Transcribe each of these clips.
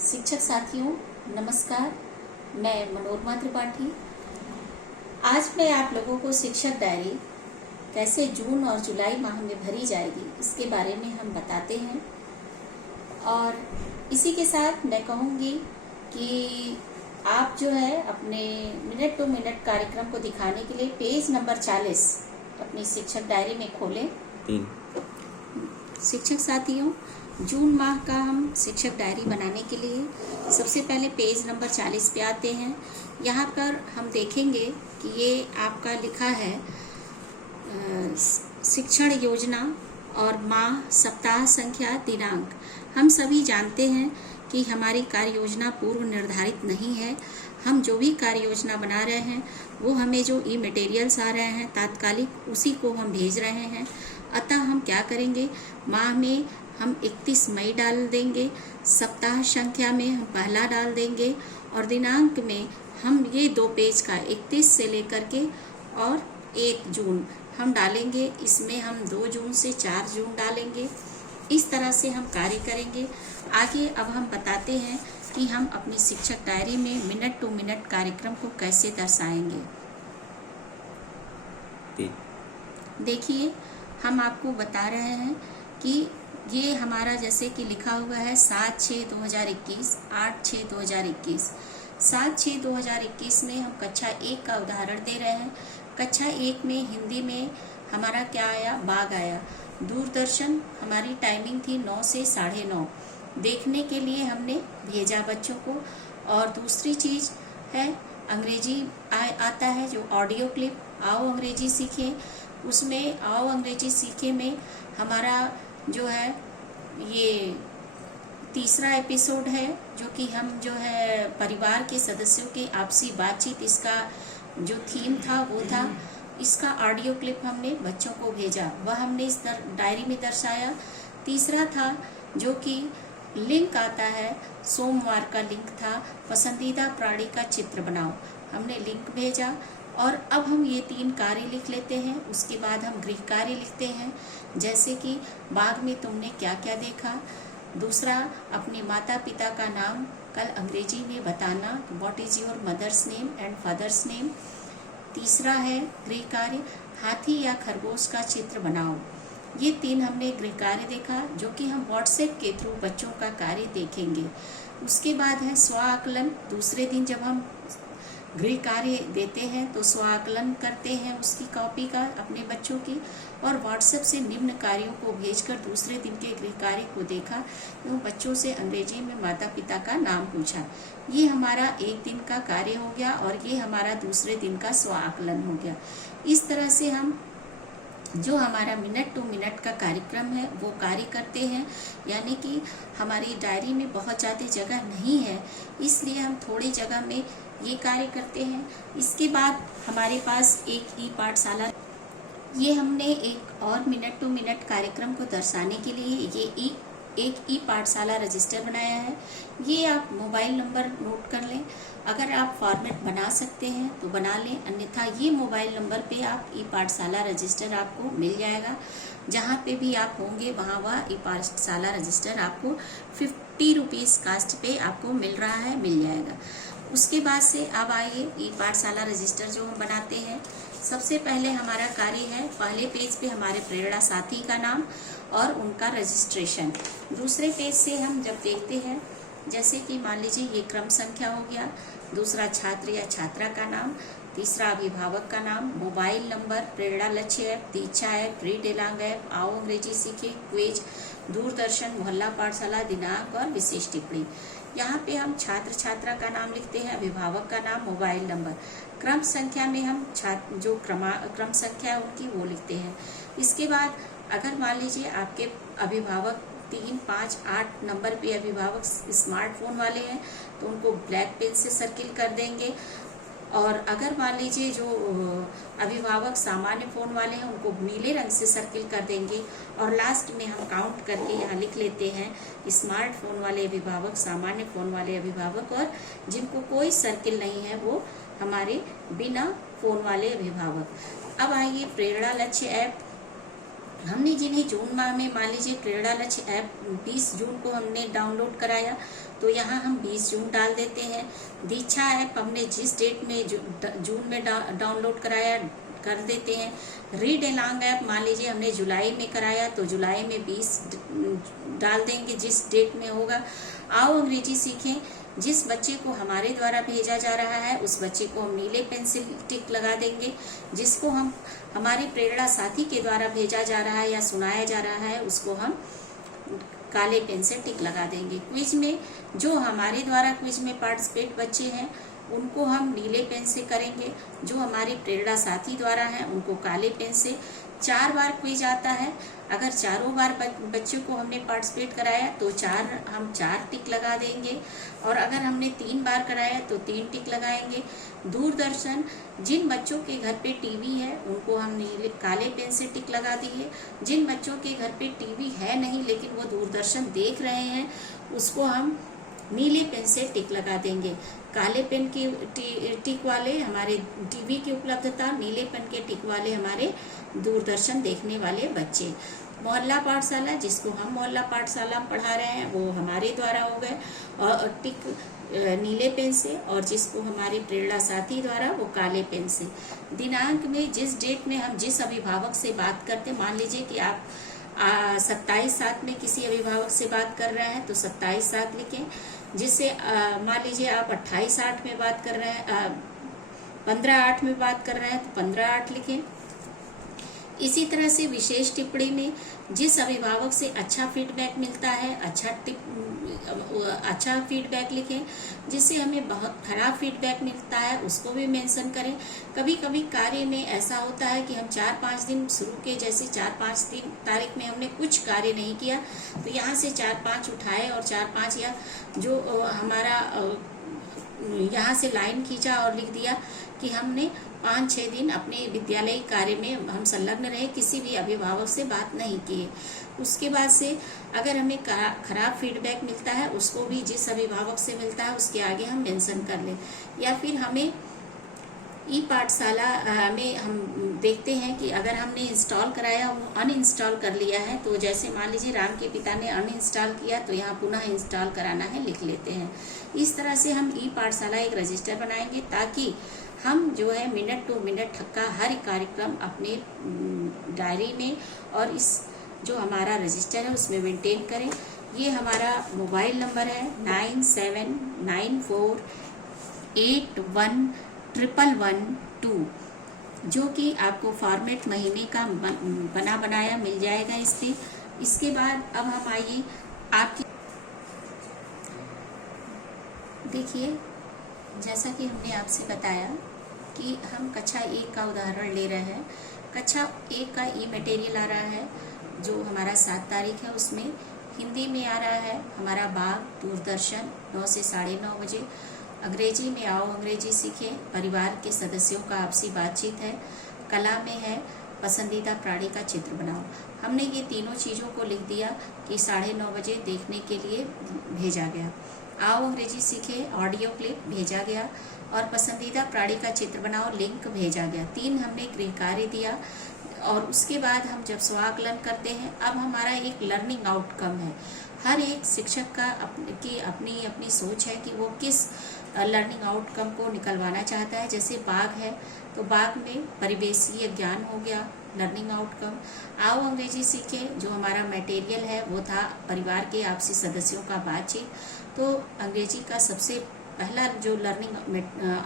शिक्षक साथियों नमस्कार। मैं मनोरमा त्रिपाठी। आज मैं आप लोगों को शिक्षक डायरी कैसे जून और जुलाई माह में भरी जाएगी इसके बारे में हम बताते हैं। और इसी के साथ मैं कहूँगी कि आप जो है अपने मिनट टू मिनट कार्यक्रम को दिखाने के लिए पेज नंबर 40 अपनी शिक्षक डायरी में खोलें। शिक्षक साथियों, जून माह का हम शिक्षक डायरी बनाने के लिए सबसे पहले पेज नंबर 40 पे आते हैं। यहाँ पर हम देखेंगे कि ये आपका लिखा है शिक्षण योजना और माह, सप्ताह संख्या, दिनांक। हम सभी जानते हैं कि हमारी कार्य योजना पूर्व निर्धारित नहीं है। हम जो भी कार्य योजना बना रहे हैं वो हमें जो ई मटेरियल्स आ रहे हैं तात्कालिक उसी को हम भेज रहे हैं। अतः हम क्या करेंगे, माह में हम 31 मई डाल देंगे, सप्ताह संख्या में हम पहला डाल देंगे और दिनांक में हम ये 2 पेज का 31 से लेकर के और 1 जून हम डालेंगे। इसमें हम 2 जून से 4 जून डालेंगे। इस तरह से हम कार्य करेंगे। आगे अब हम बताते हैं कि हम अपनी शिक्षक डायरी में मिनट टू मिनट कार्यक्रम को कैसे दर्शाएंगे। देखिए, हम आपको बता रहे हैं कि ये हमारा जैसे कि लिखा हुआ है 7/6/2021, 8/6/2021। 7/6/2021 में हम कक्षा 1 का उदाहरण दे रहे हैं। कक्षा 1 में हिंदी में हमारा क्या आया, बाघ आया। दूरदर्शन हमारी टाइमिंग थी 9 से 9:30 देखने के लिए हमने भेजा बच्चों को। और दूसरी चीज है अंग्रेजी आता है जो ऑडियो क्लिप आओ अंग्रेजी सीखे। उसमें आओ अंग्रेजी सीखे में हमारा जो है ये तीसरा एपिसोड है जो कि हम जो है परिवार के सदस्यों के आपसी बातचीत, इसका जो थीम था वो था। इसका ऑडियो क्लिप हमने बच्चों को भेजा, वह हमने इस डायरी में दर्शाया। तीसरा था जो कि लिंक आता है, सोमवार का लिंक था, पसंदीदा प्राणी का चित्र बनाओ, हमने लिंक भेजा। और अब हम ये 3 कार्य लिख लेते हैं। उसके बाद हम गृह कार्य लिखते हैं, जैसे कि बाग में तुमने क्या क्या देखा। दूसरा, अपने माता पिता का नाम कल अंग्रेजी में बताना, what is your mother's name and father's name. तीसरा है गृह कार्य, हाथी या खरगोश का चित्र बनाओ। ये 3 हमने गृह कार्य देखा जो कि हम व्हाट्सएप के थ्रू बच्चों का कार्य देखेंगे। उसके बाद है स्व आकलन। दूसरे दिन जब हम गृह कार्य देते हैं तो स्व आकलन करते हैं उसकी कॉपी का अपने बच्चों की, और व्हाट्सएप से निम्न कार्यों को भेजकर दूसरे दिन के गृह कार्य को देखा तो बच्चों से अंग्रेजी में माता पिता का नाम पूछा। ये हमारा एक दिन का कार्य हो गया और ये हमारा दूसरे दिन का स्व आकलन हो गया। इस तरह से हम जो हमारा मिनट टू मिनट का कार्यक्रम है वो कार्य करते हैं। यानी कि हमारी डायरी में बहुत ज़्यादा जगह नहीं है, इसलिए हम थोड़ी जगह में ये कार्य करते हैं। इसके बाद हमारे पास एक ई पाठशाला, ये हमने एक और मिनट टू मिनट कार्यक्रम को दर्शाने के लिए ये एक ई पाठशाला रजिस्टर बनाया है। ये आप मोबाइल नंबर नोट कर लें। अगर आप फॉर्मेट बना सकते हैं तो बना लें, अन्यथा ये मोबाइल नंबर पे आप ई पाठशाला रजिस्टर आपको मिल जाएगा। जहाँ पे भी आप होंगे वहाँ वह ई पाठशाला रजिस्टर आपको 50 रुपीज़ कास्ट पे आपको मिल रहा है, मिल जाएगा। उसके बाद से अब आइए ई पाठशाला रजिस्टर जो हम बनाते हैं। सबसे पहले हमारा कार्य है, पहले पेज पे हमारे प्रेरणा साथी का नाम और उनका रजिस्ट्रेशन। दूसरे पेज से हम जब देखते हैं, जैसे कि मान लीजिए ये क्रम संख्या हो गया, दूसरा छात्र या छात्रा का नाम, तीसरा अभिभावक का नाम, मोबाइल नंबर, प्रेरणा लक्ष्य ऐप, दीक्षा ऐप, रीड एलॉन्ग ऐप, आओ अंग्रेजी सीखे, क्विज, दूरदर्शन, मोहल्ला पाठशाला, दिनांक और विशेष टिप्पणी। यहाँ पे हम छात्र छात्रा का नाम लिखते हैं, अभिभावक का नाम, मोबाइल नंबर। क्रम संख्या में हम छात्र जो क्रम संख्या है उनकी वो लिखते हैं। इसके बाद अगर मान लीजिए आपके अभिभावक 3, 5, 8 नंबर पे अभिभावक स्मार्टफोन वाले हैं तो उनको ब्लैक पेन से सर्किल कर देंगे। और अगर मान लीजिए जो अभिभावक सामान्य फ़ोन वाले हैं उनको नीले रंग से सर्किल कर देंगे। और लास्ट में हम काउंट करके यहाँ लिख लेते हैं स्मार्टफोन वाले अभिभावक, सामान्य फ़ोन वाले अभिभावक, और जिनको कोई सर्किल नहीं है वो हमारे बिना फ़ोन वाले अभिभावक। अब आइए प्रेरणा लक्ष्य ऐप। हमने जिन्हें जून माह में मान लीजिए प्रेरणा लक्ष्य ऐप 20 जून को हमने डाउनलोड कराया, तो यहाँ हम 20 जून डाल देते हैं। दीक्षा ऐप हमने जिस डेट में जून में डाउनलोड कराया कर देते हैं। रीड एलॉन्ग ऐप मान लीजिए हमने जुलाई में कराया तो जुलाई में 20 डाल देंगे जिस डेट में होगा। आओ अंग्रेजी सीखें, जिस बच्चे को हमारे द्वारा भेजा जा रहा है उस बच्चे को हम नीले पेंसिल टिक लगा देंगे। जिसको हम हमारे प्रेरणा साथी के द्वारा भेजा जा रहा है या सुनाया जा रहा है उसको हम काले पेन से टिक लगा देंगे। क्विज में जो हमारे द्वारा क्विज में पार्टिसिपेट बच्चे हैं उनको हम नीले पेन से करेंगे। जो हमारे प्रेरणा साथी द्वारा हैं उनको काले पेन से। 4 बार क्विज आता है, अगर चारों बार बच्चों को हमने पार्टिसिपेट कराया तो हम 4 टिक लगा देंगे, और अगर हमने 3 बार कराया तो 3 टिक लगाएंगे। दूरदर्शन, जिन बच्चों के घर पे टीवी है उनको हम नीले काले पेन से टिक लगा दिए। जिन बच्चों के घर पे टीवी है नहीं लेकिन वो दूरदर्शन देख रहे हैं उसको हम नीले पेन से टिक लगा देंगे। काले पेन के टिक वाले हमारे टीवी की उपलब्धता, नीले पेन के टिक वाले हमारे दूरदर्शन देखने वाले बच्चे। मोहल्ला पाठशाला, जिसको हम मोहल्ला पाठशाला पढ़ा रहे हैं वो हमारे द्वारा हो गए और टिक नीले पेन से, और जिसको हमारे प्रेरणा साथी द्वारा वो काले पेन से। दिनांक में जिस डेट में हम जिस अभिभावक से बात करते, मान लीजिए कि आप 27/7 में किसी अभिभावक से बात कर रहे हैं तो 27/7 लिखें। जिससे मान लीजिए आप 28/8 में बात कर रहे हैं, 15/8 में बात कर रहे हैं तो 15/8 लिखें। इसी तरह से विशेष टिप्पणी में जिस अभिभावक से अच्छा फीडबैक मिलता है अच्छा फीडबैक लिखें। जिससे हमें बहुत खराब फीडबैक मिलता है उसको भी मेंशन करें। कभी कभी कार्य में ऐसा होता है कि हम 4-5 दिन शुरू के, जैसे 4-5 तारीख में हमने कुछ कार्य नहीं किया तो यहाँ से 4-5 उठाए और 4-5 या जो हमारा यहाँ से लाइन खींचा और लिख दिया कि हमने 5-6 दिन अपने विद्यालयी कार्य में हम संलग्न रहे, किसी भी अभिभावक से बात नहीं किए। उसके बाद से अगर हमें खराब फीडबैक मिलता है उसको भी जिस अभिभावक से मिलता है उसके आगे हम मेंशन कर लें। या फिर हमें ई पाठशाला में हम देखते हैं कि अगर हमने इंस्टॉल कराया वो अनइंस्टॉल कर लिया है, तो जैसे मान लीजिए राम के पिता ने अनइंस्टॉल किया तो यहाँ पुनः इंस्टॉल कराना है, लिख लेते हैं। इस तरह से हम ई पाठशाला एक रजिस्टर बनाएंगे ताकि हम जो है मिनट टू मिनट का हर कार्यक्रम अपने डायरी में और इस जो हमारा रजिस्टर है उसमें मेंटेन करें। ये हमारा मोबाइल नंबर है 9794811112, जो कि आपको फॉर्मेट महीने का बना बनाया मिल जाएगा इस पे। इसके बाद अब हम आइए आपकी, देखिए जैसा कि हमने आपसे बताया कि हम कक्षा 1 का उदाहरण ले रहे हैं। कक्षा 1 का ई मटेरियल आ रहा है जो हमारा 7 तारीख है, उसमें हिंदी में आ रहा है हमारा बाग दूरदर्शन 9 से 9:30 बजे। अंग्रेजी में आओ अंग्रेजी सीखें, परिवार के सदस्यों का आपसी बातचीत है। कला में है पसंदीदा प्राणी का चित्र बनाओ। हमने ये तीनों चीज़ों को लिख दिया कि 9:30 बजे देखने के लिए भेजा गया। आओ अंग्रेजी सीखे ऑडियो क्लिप भेजा गया और पसंदीदा प्राणी का चित्र बनाओ लिंक भेजा गया। 3 हमने गृह कार्य दिया और उसके बाद हम जब स्वाकलन करते हैं, अब हमारा एक लर्निंग आउटकम है। हर एक शिक्षक का अपनी अपनी सोच है कि वो किस लर्निंग आउटकम को निकलवाना चाहता है। जैसे बाग है तो बाग में परिवेशीय ज्ञान हो गया लर्निंग आउटकम। आओ अंग्रेजी सीखे जो हमारा मटेरियल है वो था परिवार के आपसी सदस्यों का बातचीत। तो अंग्रेजी का सबसे पहला जो लर्निंग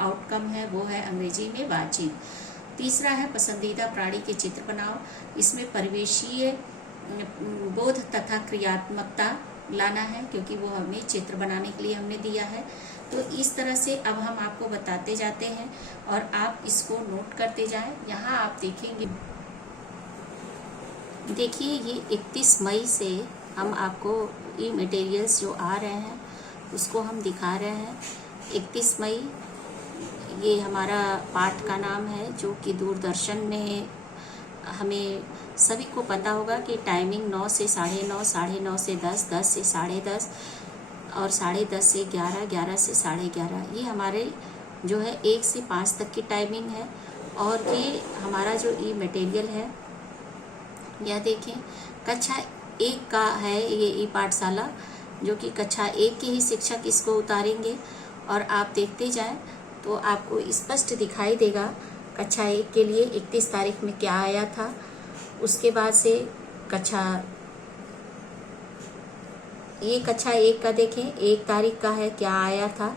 आउटकम है वो है अंग्रेजी में बातचीत। तीसरा है पसंदीदा प्राणी के चित्र बनाओ। इसमें परिवेशीय बोध तथा क्रियात्मकता लाना है क्योंकि वो हमें चित्र बनाने के लिए हमने दिया है। तो इस तरह से अब हम आपको बताते जाते हैं और आप इसको नोट करते जाएं। यहाँ आप देखेंगे, देखिए ये 31 मई से हम आपको ई मटेरियल्स जो आ रहे हैं उसको हम दिखा रहे हैं। 31 मई ये हमारा पाठ का नाम है जो कि दूरदर्शन में हमें सभी को पता होगा कि टाइमिंग 9 से 9:30, 9:30 से 10, 10 से 10:30 और 10:30 से 11, 11 से 11:30। ये हमारे जो है 1 से 5 तक की टाइमिंग है। और ये हमारा जो ई मटेरियल है यह देखें कक्षा 1 का है ये ई पाठशाला। जो कि कक्षा 1 के ही शिक्षक इसको उतारेंगे, और आप देखते जाएं तो आपको स्पष्ट दिखाई देगा कक्षा 1 के लिए 31 तारीख में क्या आया था। उसके बाद से ये कक्षा 1 का देखें, 1 तारीख का है, क्या आया था।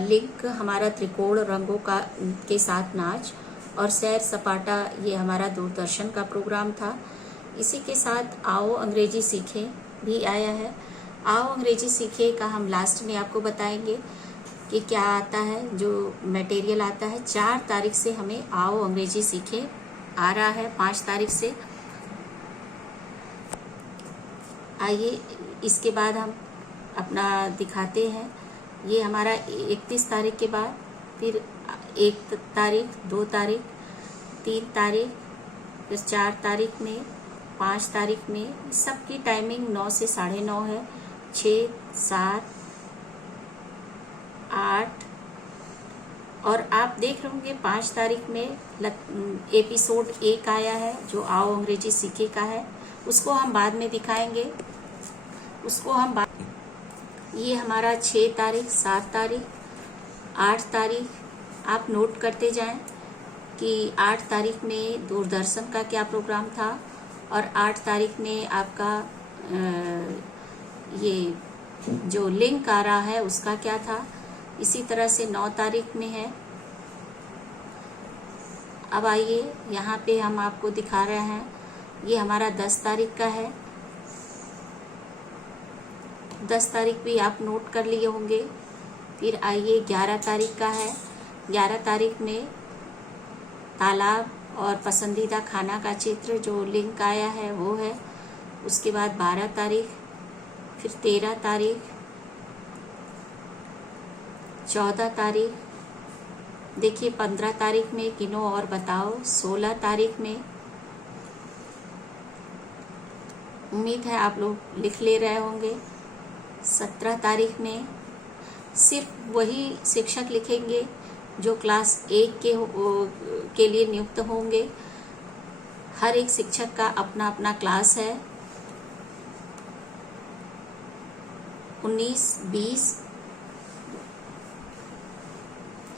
लिंक हमारा त्रिकोण रंगों के साथ नाच और सैर सपाटा, ये हमारा दूरदर्शन का प्रोग्राम था। इसी के साथ आओ अंग्रेजी सीखें भी आया है। आओ अंग्रेजी सीखें का हम लास्ट में आपको बताएंगे कि क्या आता है, जो मटेरियल आता है। 4 तारीख से हमें आओ अंग्रेजी सीखें आ रहा है, 5 तारीख से। आइए इसके बाद हम अपना दिखाते हैं। ये हमारा 31 तारीख के बाद फिर 1 तारीख, 2 तारीख, 3 तारीख, फिर 4 तारीख में, 5 तारीख में। सबकी टाइमिंग 9 से 9:30 है। 6, 7, 8 और आप देख रहे होंगे 5 तारीख में एपिसोड 1 आया है, जो आओ अंग्रेजी सीखे का है। उसको हम बाद में दिखाएंगे। ये हमारा 6 तारीख, 7 तारीख, 8 तारीख आप नोट करते जाएं कि 8 तारीख में दूरदर्शन का क्या प्रोग्राम था और 8 तारीख में आपका ये जो लिंक आ रहा है उसका क्या था। इसी तरह से 9 तारीख में है। अब आइए यहाँ पे हम आपको दिखा रहे हैं, ये हमारा 10 तारीख का है। 10 तारीख भी आप नोट कर लिए होंगे। फिर आइए 11 तारीख का है। 11 तारीख में तालाब और पसंदीदा खाना का चित्र जो लिंक आया है वो है। उसके बाद 12 तारीख, फिर 13 तारीख, 14 तारीख, देखिए 15 तारीख में गिनो और बताओ। 16 तारीख में, उम्मीद है आप लोग लिख ले रहे होंगे। 17 तारीख में सिर्फ वही शिक्षक लिखेंगे जो क्लास 1 के लिए नियुक्त होंगे। हर एक शिक्षक का अपना अपना क्लास है। 19, 20,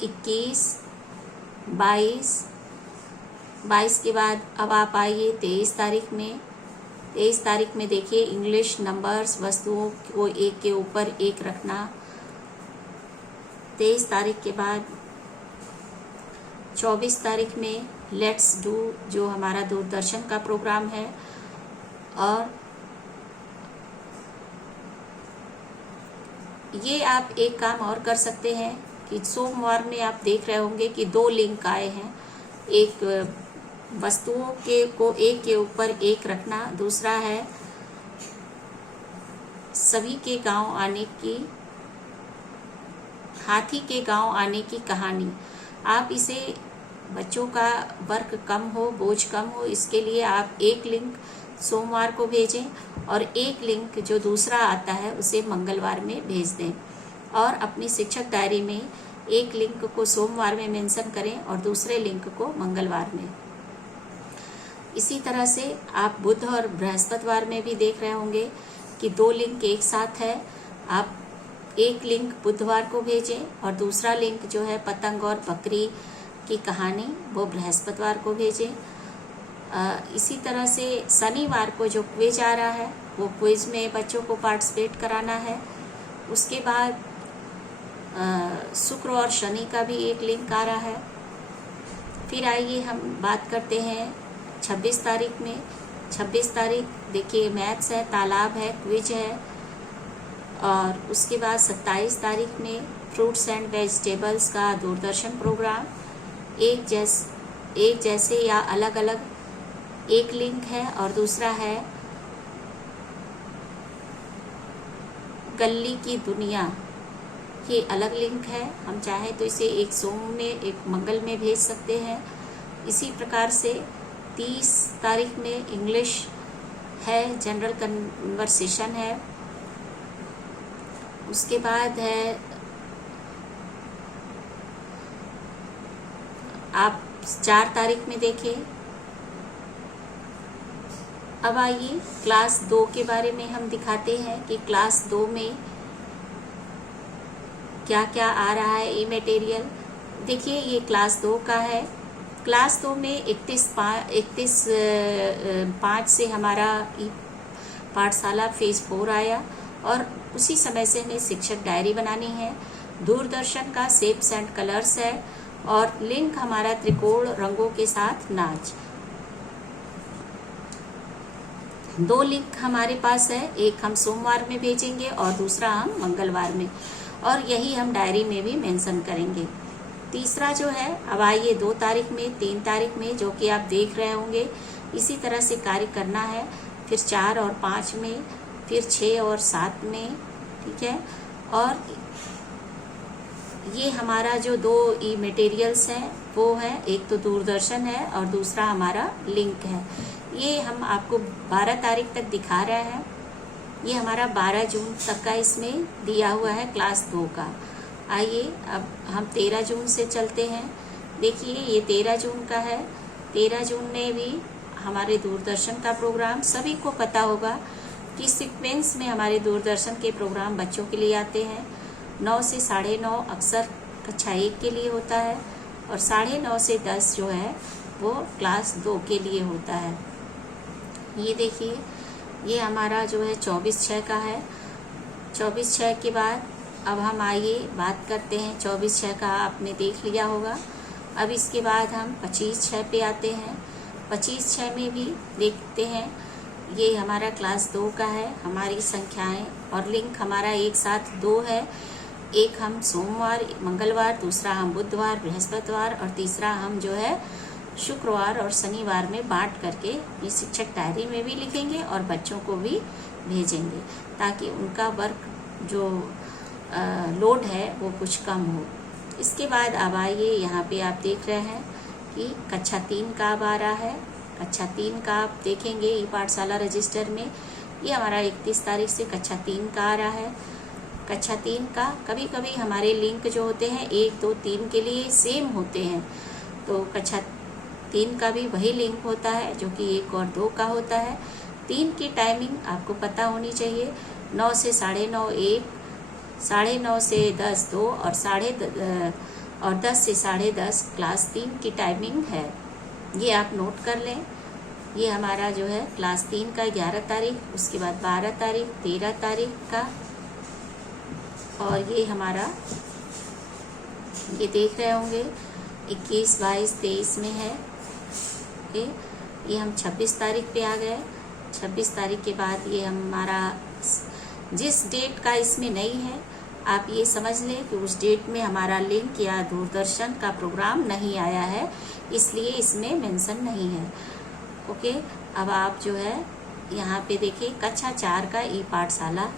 21, 22 के बाद अब आप आइए 23 तारीख में। 23 तारीख में देखिए इंग्लिश, नंबर्स, वस्तुओं को एक के ऊपर एक रखना। 23 तारीख के बाद 24 तारीख में लेट्स डू, जो हमारा दूरदर्शन का प्रोग्राम है। और ये आप एक काम और कर सकते हैं कि सोमवार में आप देख रहे होंगे कि 2 लिंक आए हैं। एक वस्तुओं को एक के ऊपर एक रखना, दूसरा है सभी के गांव आने की, हाथी के गांव आने की कहानी। आप इसे, बच्चों का वर्क कम हो, बोझ कम हो, इसके लिए आप एक लिंक सोमवार को भेजें और एक लिंक जो दूसरा आता है उसे मंगलवार में भेज दें। और अपनी शिक्षक डायरी में एक लिंक को सोमवार में मेंशन करें और दूसरे लिंक को मंगलवार में। इसी तरह से आप बुध और बृहस्पतिवार में भी देख रहे होंगे कि 2 लिंक एक साथ है। आप एक लिंक बुधवार को भेजें और दूसरा लिंक जो है पतंग और बकरी की कहानी, वो बृहस्पतिवार को भेजें। इसी तरह से शनिवार को जो क्विज आ रहा है वो क्विज में बच्चों को पार्टिसिपेट कराना है। उसके बाद शुक्र और शनि का भी एक लिंक आ रहा है। फिर आइए हम बात करते हैं 26 तारीख में। 26 तारीख देखिए मैथ्स है, तालाब है, क्विज है। और उसके बाद 27 तारीख में फ्रूट्स एंड वेजिटेबल्स का दूरदर्शन प्रोग्राम, एक जैसे या अलग अलग एक लिंक है और दूसरा है गली की दुनिया, ये अलग लिंक है। हम चाहे तो इसे एक सोम में एक मंगल में भेज सकते हैं। इसी प्रकार से 30 तारीख में इंग्लिश है, जनरल कन्वर्सेशन है। उसके बाद है आप 4 तारीख में देखिए अब आइए क्लास 2 के बारे में हम दिखाते हैं कि क्लास 2 में क्या क्या आ रहा है ई मटेरियल। देखिए ये क्लास 2 का है। क्लास 2 में 31/5 से हमारा ई पाठशाला फेज 4 आया और उसी समय से हमें शिक्षक डायरी बनानी है। दूरदर्शन का शेप्स एंड कलर्स है और लिंक हमारा त्रिकोण रंगों के साथ नाच। 2 लिंक हमारे पास है, एक हम सोमवार में भेजेंगे और दूसरा हम मंगलवार में, और यही हम डायरी में भी मेंशन करेंगे। तीसरा जो है, अब आइए 2 तारीख में, 3 तारीख में, जो कि आप देख रहे होंगे इसी तरह से कार्य करना है। फिर 4 और 5 में, फिर 6 और 7 में, ठीक है। और ये हमारा जो 2 ई मटेरियल्स हैं वो है, एक तो दूरदर्शन है और दूसरा हमारा लिंक है। ये हम आपको 12 तारीख तक दिखा रहे हैं। ये हमारा 12 जून तक का इसमें दिया हुआ है क्लास 2 का। आइए अब हम 13 जून से चलते हैं। देखिए ये 13 जून का है। 13 जून में भी हमारे दूरदर्शन का प्रोग्राम, सभी को पता होगा कि सीक्वेंस में हमारे दूरदर्शन के प्रोग्राम बच्चों के लिए आते हैं। 9 से 9:30 अक्सर कक्षा 1 के लिए होता है और 9:30 से 10 जो है वो क्लास 2 के लिए होता है। ये देखिए ये हमारा जो है 24/6 का है। 24/6 के बाद अब हम आइए बात करते हैं। 24/6 का आपने देख लिया होगा। अब इसके बाद हम 25/6 पे आते हैं। 25/6 में भी देखते हैं, ये हमारा क्लास 2 का है। हमारी संख्याएं और लिंक हमारा एक साथ 2 है। एक हम सोमवार मंगलवार, दूसरा हम बुधवार बृहस्पतिवार और तीसरा हम जो है शुक्रवार और शनिवार में बांट करके ये शिक्षक डायरी में भी लिखेंगे और बच्चों को भी भेजेंगे, ताकि उनका वर्क जो लोड है वो कुछ कम हो। इसके बाद अब आइए यहाँ पे आप देख रहे हैं कि कक्षा 3 का अब आ रहा है। कक्षा 3 का आप देखेंगे ई पाठशाला रजिस्टर में, ये हमारा 31 तारीख से कक्षा 3 का आ रहा है। कक्षा 3 का कभी कभी हमारे लिंक जो होते हैं 1, 2, 3 के लिए सेम होते हैं, तो कक्षा 3 का भी वही लिंक होता है जो कि 1 और 2 का होता है। 3 की टाइमिंग आपको पता होनी चाहिए। 9 से 9:30 1, 9:30 से 10 2 और 10 से 10:30 क्लास 3 की टाइमिंग है। ये आप नोट कर लें। ये हमारा जो है क्लास 3 का 11 तारीख, उसके बाद 12 तारीख, 13 तारीख का, और ये हमारा ये देख रहे होंगे 21, 22, 23 में है। ओके, ये हम 26 तारीख पे आ गए। 26 तारीख के बाद ये हमारा जिस डेट का इसमें नहीं है, आप ये समझ लें कि उस डेट में हमारा लिंक या दूरदर्शन का प्रोग्राम नहीं आया है, इसलिए इसमें मेंशन नहीं है। ओके, अब आप जो है यहाँ पे देखिए कक्षा 4 का ई पाठशाला,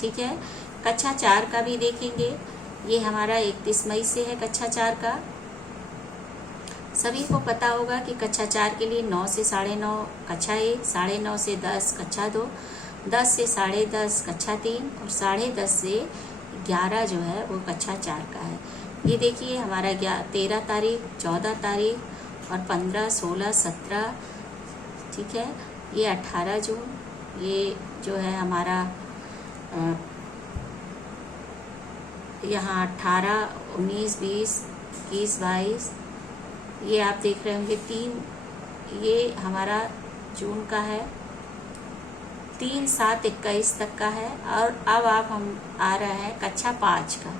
ठीक है। कक्षा 4 का भी देखेंगे, ये हमारा 31 मई से है कक्षा 4 का। सभी को पता होगा कि कक्षा 4 के लिए 9 से 9:30 कक्षा 1, 9:30 से 10 कक्षा 2, 10 से 10:30 कक्षा 3 और 10:30 से 11 जो है वो कक्षा 4 का है। ये देखिए हमारा 13 तारीख, 14 तारीख और 15, 16, 17, ठीक है। ये 18 जून, ये जो है हमारा यहाँ 18, 19, 20, 21, 22, ये आप देख रहे होंगे 3, ये हमारा जून का है। 3, 7, 21 तक का है। और अब हम आ रहा है कक्षा 5 का।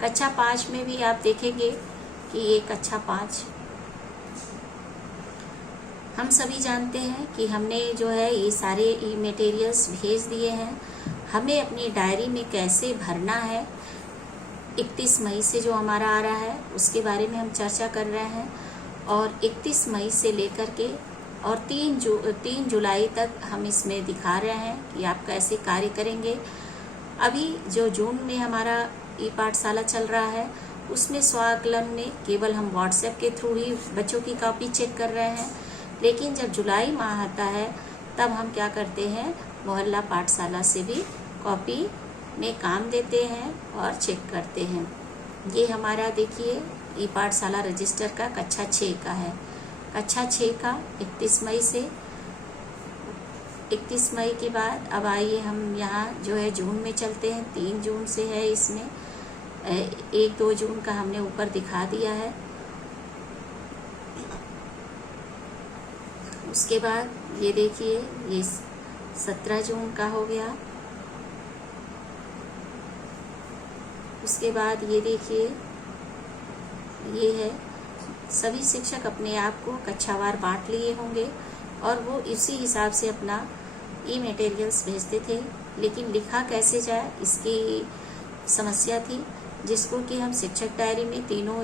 कक्षा 5 में भी आप देखेंगे कि ये कक्षा 5, हम सभी जानते हैं कि हमने जो है ये सारे ई मटेरियल्स भेज दिए हैं। हमें अपनी डायरी में कैसे भरना है, 31 मई से जो हमारा आ रहा है उसके बारे में हम चर्चा कर रहे हैं। और 31 मई से लेकर के और 3 जुलाई तक हम इसमें दिखा रहे हैं कि आप कैसे कार्य करेंगे। अभी जो जून में हमारा ई पाठशाला चल रहा है उसमें स्वाकलन में केवल हम व्हाट्सएप के थ्रू ही बच्चों की कॉपी चेक कर रहे हैं, लेकिन जब जुलाई माह आता है तब हम क्या करते हैं, मोहल्ला पाठशाला से भी कॉपी में काम देते हैं और चेक करते हैं। ये हमारा देखिए ई पाठशाला रजिस्टर का कक्षा 6 का है। कक्षा 6 का 31 मई से 31 मई के बाद अब आइए हम यहाँ जो है जून में चलते हैं। 3 जून से है, इसमें 1-2 जून का हमने ऊपर दिखा दिया है। उसके बाद ये देखिए, ये 17 जून का हो गया। उसके बाद ये देखिए, ये है। सभी शिक्षक अपने आप को कक्षावार बांट लिए होंगे और वो इसी हिसाब से अपना ई मटेरियल्स भेजते थे, लेकिन लिखा कैसे जाए इसकी समस्या थी, जिसको कि हम शिक्षक डायरी में तीनों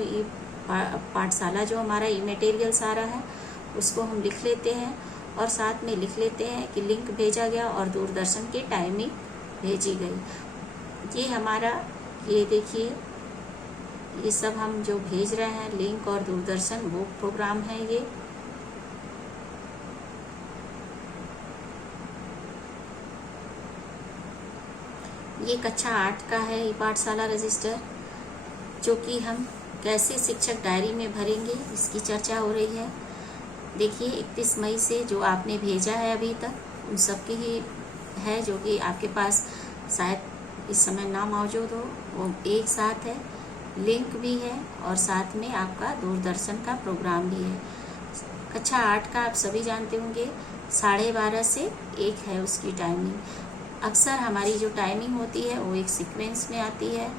पाठशाला जो हमारा ई मटेरियल्स आ रहा है उसको हम लिख लेते हैं और साथ में लिख लेते हैं कि लिंक भेजा गया और दूरदर्शन की टाइमिंग भेजी गई। ये हमारा, ये देखिए, ये सब हम जो भेज रहे हैं लिंक और दूरदर्शन, वो प्रोग्राम है। ये कक्षा 8 का है ई पाठशाला रजिस्टर, जो कि हम कैसे शिक्षक डायरी में भरेंगे इसकी चर्चा हो रही है। देखिए 31 मई से जो आपने भेजा है अभी तक उन सब की ही है, जो कि आपके पास शायद इस समय ना मौजूद हो, वो एक साथ है, लिंक भी है और साथ में आपका दूरदर्शन का प्रोग्राम भी है। कक्षा 8 का आप सभी जानते होंगे 12:30 से 1 है उसकी टाइमिंग। अक्सर हमारी जो टाइमिंग होती है वो एक सीक्वेंस में आती है।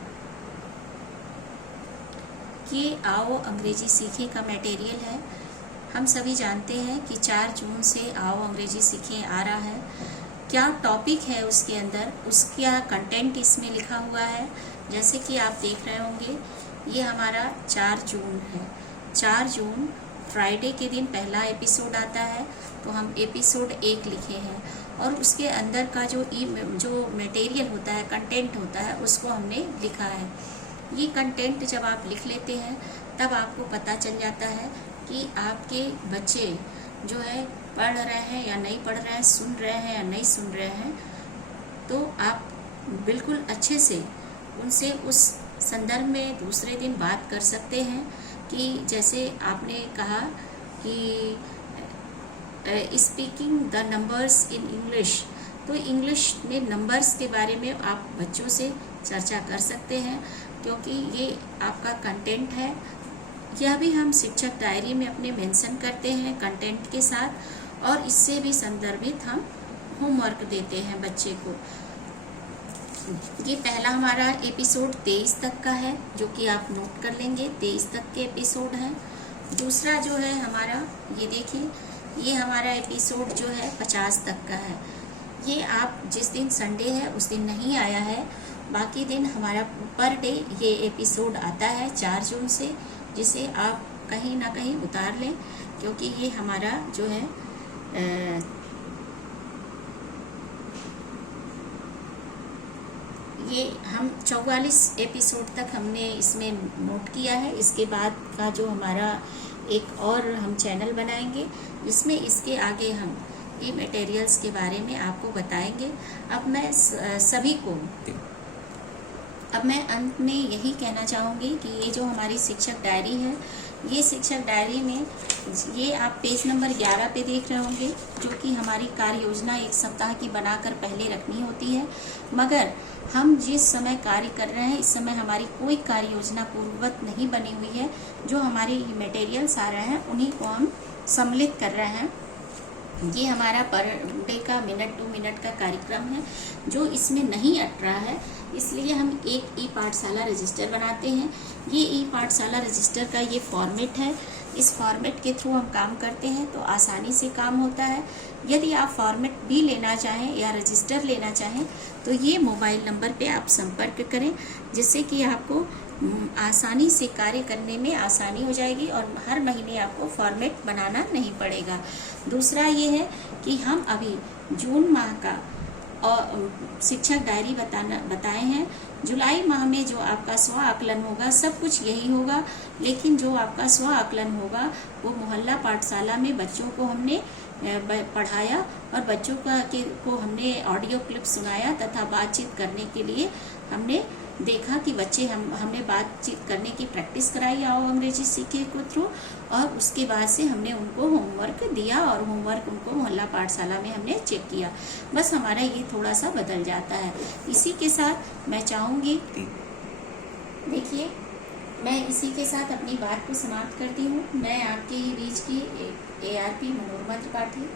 ये आओ अंग्रेजी सीखें का मटेरियल है। हम सभी जानते हैं कि 4 जून से आओ अंग्रेजी सीखें आ रहा है। क्या टॉपिक है उसके अंदर, उसका कंटेंट इसमें लिखा हुआ है। जैसे कि आप देख रहे होंगे, ये हमारा 4 जून है। 4 जून फ्राइडे के दिन पहला एपिसोड आता है, तो हम एपिसोड 1 लिखे हैं और उसके अंदर का जो मटेरियल होता है, कंटेंट होता है, उसको हमने लिखा है। ये कंटेंट जब आप लिख लेते हैं तब आपको पता चल जाता है कि आपके बच्चे जो है पढ़ रहे हैं या नहीं पढ़ रहे हैं, सुन रहे हैं या नहीं सुन रहे हैं। तो आप बिल्कुल अच्छे से उनसे उस संदर्भ में दूसरे दिन बात कर सकते हैं कि जैसे आपने कहा कि speaking the numbers in English, तो इंग्लिश में नंबर्स के बारे में आप बच्चों से चर्चा कर सकते हैं, क्योंकि ये आपका कंटेंट है। यह भी हम शिक्षक डायरी में अपने मेंशन करते हैं कंटेंट के साथ, और इससे भी संदर्भित हम होमवर्क देते हैं बच्चे को। ये पहला हमारा एपिसोड 23 तक का है, जो कि आप नोट कर लेंगे, 23 तक के एपिसोड हैं। दूसरा जो है हमारा, ये देखिए, ये हमारा एपिसोड जो है 50 तक का है। ये आप जिस दिन संडे है उस दिन नहीं आया है, बाकी दिन हमारा पर डे ये एपिसोड आता है 4 जून से, जिसे आप कहीं ना कहीं उतार लें, क्योंकि ये हमारा जो है ये हम 44 एपिसोड तक हमने इसमें नोट किया है। इसके बाद का जो हमारा एक और हम चैनल बनाएंगे, जिसमें इसके आगे हम ये मटेरियल्स के बारे में आपको बताएंगे। अब मैं अंत में यही कहना चाहूँगी कि ये जो हमारी शिक्षक डायरी है, ये शिक्षक डायरी में ये आप पेज नंबर 11 पे देख रहे होंगे, जो कि हमारी कार्य योजना 1 सप्ताह की बनाकर पहले रखनी होती है। मगर हम जिस समय कार्य कर रहे हैं, इस समय हमारी कोई कार्य योजना पूर्ववत नहीं बनी हुई है। जो हमारे मटेरियल्स आ रहे हैं उन्हीं को हम सम्मिलित कर रहे हैं। ये हमारा पर डे का मिनट टू मिनट का कार्यक्रम है, जो इसमें नहीं अट रहा है, इसलिए हम एक ई पाठशाला रजिस्टर बनाते हैं। ये ई पाठशाला रजिस्टर का ये फॉर्मेट है। इस फॉर्मेट के थ्रू हम काम करते हैं तो आसानी से काम होता है। यदि आप फॉर्मेट भी लेना चाहें या रजिस्टर लेना चाहें तो ये मोबाइल नंबर पे आप संपर्क करें, जिससे कि आपको आसानी से कार्य करने में आसानी हो जाएगी और हर महीने आपको फॉर्मेट बनाना नहीं पड़ेगा। दूसरा ये है कि हम अभी जून माह का और शिक्षक डायरी बताए हैं। जुलाई माह में जो आपका स्व आकलन होगा, सब कुछ यही होगा, लेकिन जो आपका स्व आकलन होगा वो मोहल्ला पाठशाला में बच्चों को हमने पढ़ाया और बच्चों को हमने ऑडियो क्लिप सुनाया तथा बातचीत करने के लिए हमने देखा कि बच्चे हमने बातचीत करने की प्रैक्टिस कराई आओ अंग्रेजी सीखे के थ्रू, और उसके बाद से हमने उनको होमवर्क दिया और होमवर्क उनको मोहल्ला पाठशाला में हमने चेक किया। बस हमारा ये थोड़ा सा बदल जाता है। इसी के साथ मैं चाहूँगी, देखिए मैं इसी के साथ अपनी बात को समाप्त करती हूँ। मैं आपके ही बीच की ARP मनोरमा त्रिपाठी।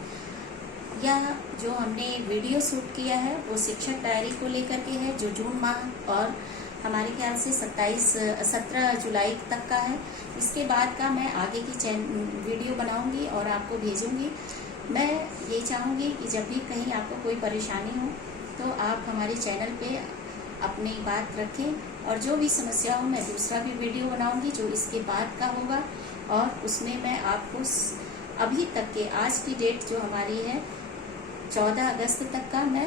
यह जो हमने वीडियो शूट किया है वो शिक्षक डायरी को लेकर के है, जो जून माह और हमारे ख्याल से 17 जुलाई तक का है। इसके बाद का मैं आगे की वीडियो बनाऊंगी और आपको भेजूंगी। मैं ये चाहूँगी कि जब भी कहीं आपको कोई परेशानी हो तो आप हमारे चैनल पे अपनी बात रखें, और जो भी समस्या हो मैं दूसरा भी वीडियो बनाऊंगी जो इसके बाद का होगा, और उसमें मैं आपको अभी तक के आज की डेट जो हमारी है 14 अगस्त तक का मैं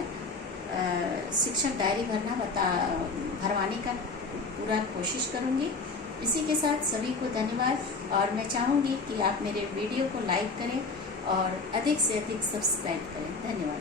शिक्षक डायरी भरवाने का पूरा कोशिश करूंगी। इसी के साथ सभी को धन्यवाद, और मैं चाहूँगी कि आप मेरे वीडियो को लाइक करें और अधिक से अधिक सब्सक्राइब करें। धन्यवाद।